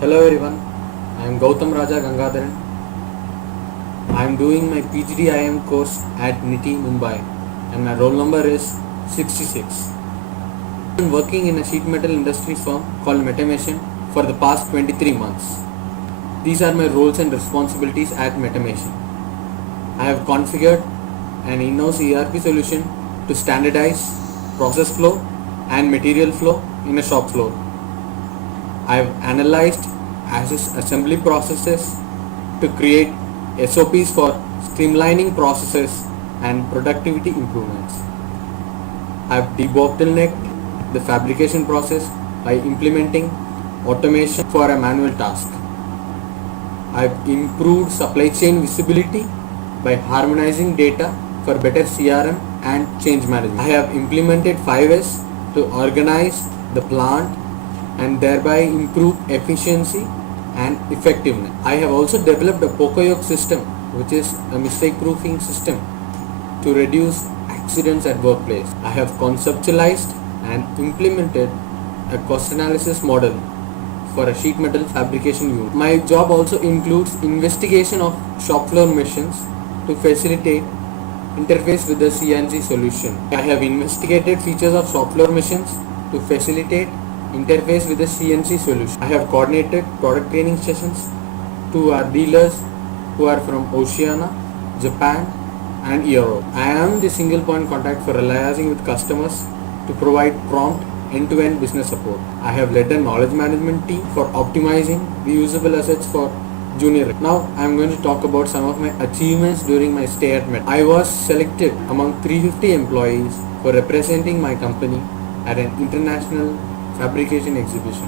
Hello everyone, I am Gautam Raja Gangadharan. I am doing my PGDIM course at NITI Mumbai and my roll number is 66. I am working in a sheet metal industry firm called Metamation for the past 23 months. These are my roles and responsibilities at Metamation. I have configured an in-house ERP solution to standardize process flow and material flow in a shop floor. I have analyzed assembly processes to create SOPs for streamlining processes and productivity improvements. I have debottlenecked the fabrication process by implementing automation for a manual task. I have improved supply chain visibility by harmonizing data for better CRM and change management. I have implemented 5S to organize the plant and thereby improve efficiency and effectiveness. I have also developed a Pocoyoke system, which is a mistake proofing system to reduce accidents at workplace. I have conceptualized and implemented a cost analysis model for a sheet metal fabrication unit. My job also includes investigation of shop floor machines to facilitate interface with the CNC solution. I have investigated features of shop floor machines to facilitate interface with the CNC solution. I have coordinated product training sessions to our dealers who are from Oceania, Japan and Europe. I am the single point contact for liaising with customers to provide prompt end-to-end business support. I have led a knowledge management team for optimizing reusable assets for junior. Now I am going to talk about some of my achievements during my stay at Met. I was selected among 350 employees for representing my company at an international fabrication exhibition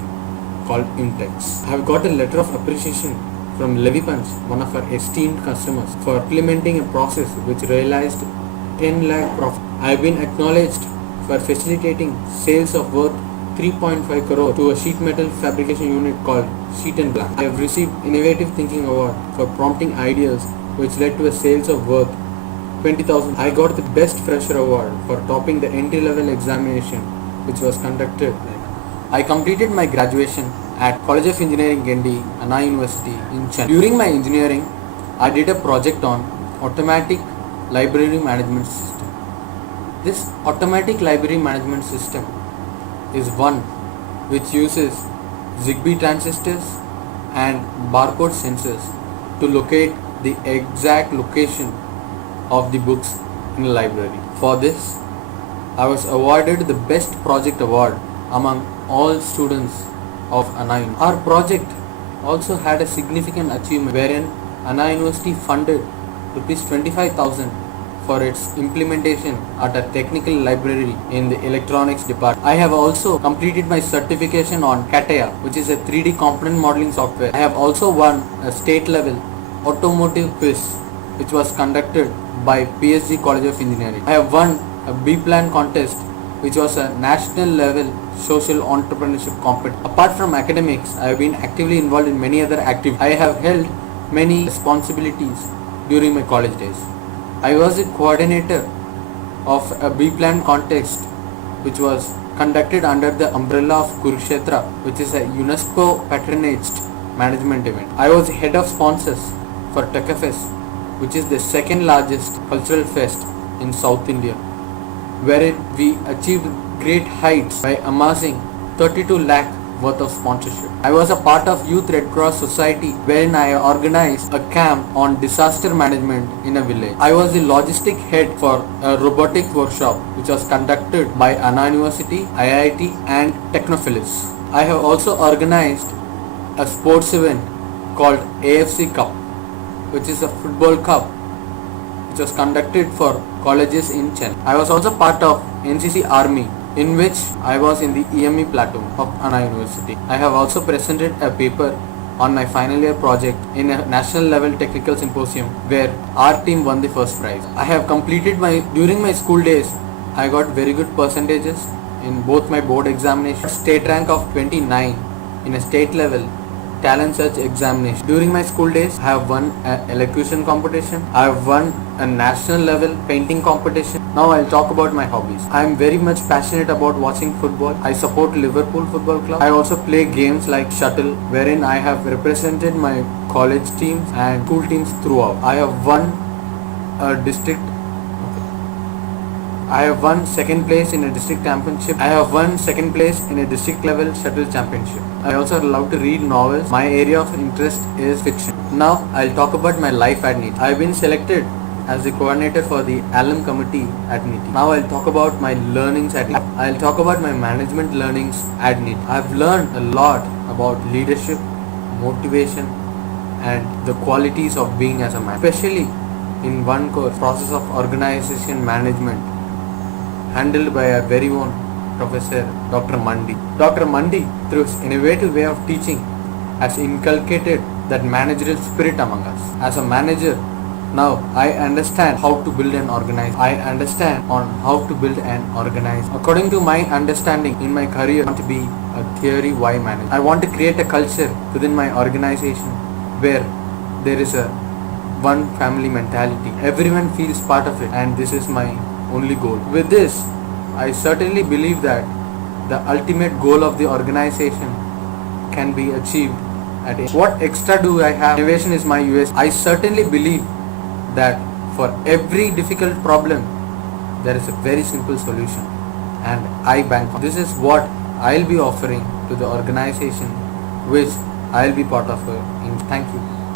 called Intex. I have got a letter of appreciation from Levy Punch, one of our esteemed customers, for implementing a process which realized 10 lakh profit. I have been acknowledged for facilitating sales of worth 3.5 crore to a sheet metal fabrication unit called Sheet and Blank. I have received Innovative Thinking Award for prompting ideas which led to a sales of worth 20,000. I got the Best Fresher Award for topping the entry-level examination which was conducted. I completed my graduation at College of Engineering Gendi, Anna University in Chennai. During my engineering, I did a project on automatic library management system. This automatic library management system is one which uses Zigbee transistors and barcode sensors to locate the exact location of the books in a library. For this, I was awarded the Best Project Award among all students of Anna University. Our project also had a significant achievement wherein Anna University funded rupees 25,000 for its implementation at a technical library in the electronics department. I have also completed my certification on CATIA, which is a 3D component modeling software. I have also won a state level automotive quiz which was conducted by PSG College of Engineering. I have won a B-Plan contest which was a national level social entrepreneurship competition. Apart from academics, I have been actively involved in many other activities. I have held many responsibilities during my college days. I was a coordinator of a B-Plan contest which was conducted under the umbrella of Kurukshetra, which is a UNESCO patronaged management event. I was head of sponsors for TechFest, which is the second largest cultural fest in South India, wherein we achieved great heights by amassing 32 lakh worth of sponsorship. I was a part of Youth Red Cross Society wherein I organized a camp on disaster management in a village. I was the logistic head for a robotic workshop which was conducted by Anna University, IIT and Technophilis. I have also organized a sports event called AFC Cup, which is a football cup which was conducted for colleges in Chennai. I was also part of NCC Army, in which I was in the EME platoon of Anna University. I have also presented a paper on my final year project in a national level technical symposium where our team won the first prize. I have completed during my school days, I got very good percentages in both my board examinations. State rank of 29 in a state level talent search examination. During my school days, I have won an elocution competition. I have won a national level painting competition. Now I'll talk about my hobbies. I am very much passionate about watching football. I support Liverpool Football Club. I also play games like shuttle, wherein I have represented my college teams and school teams throughout. I have won a district I have won second place in a district championship. I have won second place in a district level shuttle championship. I also love to read novels. My area of interest is fiction. Now I'll talk about my life at NITI. I've been selected as the coordinator for the alum committee at NITI. Now I'll talk about my learnings at NITI. I'll talk about my management learnings at NITI. I've learned a lot about leadership, motivation, and the qualities of being as a man. Especially in one course, process of organization management, handled by our very own Professor Dr. Mandi. Dr. Mandi, through his innovative way of teaching, has inculcated that managerial spirit among us. As a manager, now I understand how to build an organization. I understand on how to build an organization. According to my understanding in my career, I want to be a theory Y manager. I want to create a culture within my organization where there is a one family mentality. Everyone feels part of it, and this is my only goal. With this, I certainly believe that the ultimate goal of the organization can be achieved at a. What extra do I have? Innovation is my US. I certainly believe that for every difficult problem, there is a very simple solution, and I bank on. This is what I'll be offering to the organization which I'll be part of. Thank you.